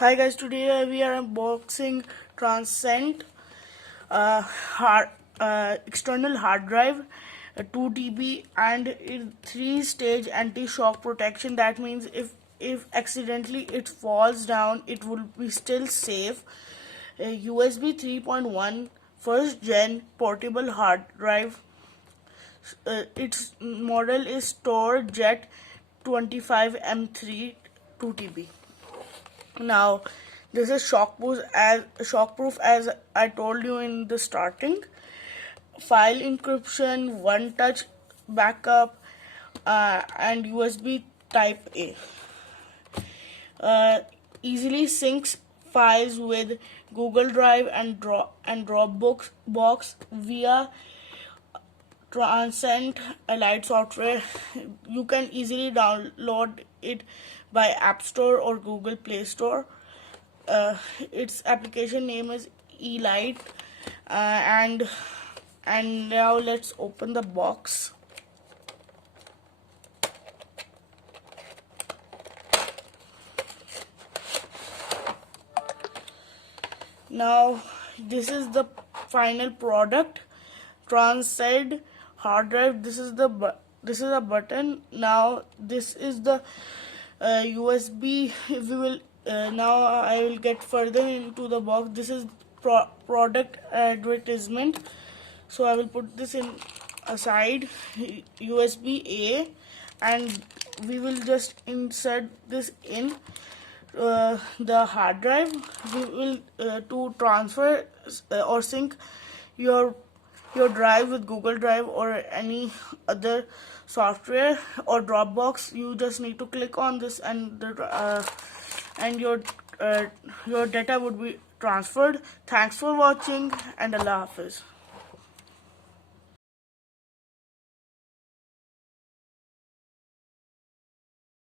Hi guys, today we are unboxing Transcend external hard drive 2 TB and 3-stage anti-shock protection. That means if accidentally it falls down, it will be still safe. USB 3.1 first gen portable hard drive. Its model is StoreJet 25M3 2 TB. Now, this is shockproof as I told you in the starting. File encryption, one-touch backup, and USB Type A. Easily syncs files with Google Drive and Dropbox via Transcend Lite software. You can easily download it by App Store or Google Play Store. Its application name is eLite, and now let's open the box. Now this is the final product, Transcend hard drive. This is a button. Now this is the USB. If we will now I will get further into the box. This is product advertisement, so I will put this in aside. USB A, and we will just insert this in the hard drive. We will to transfer or sync your drive with Google Drive or any other software or Dropbox. You just need to click on this, and your data would be transferred. Thanks for watching, and Allah Hafiz.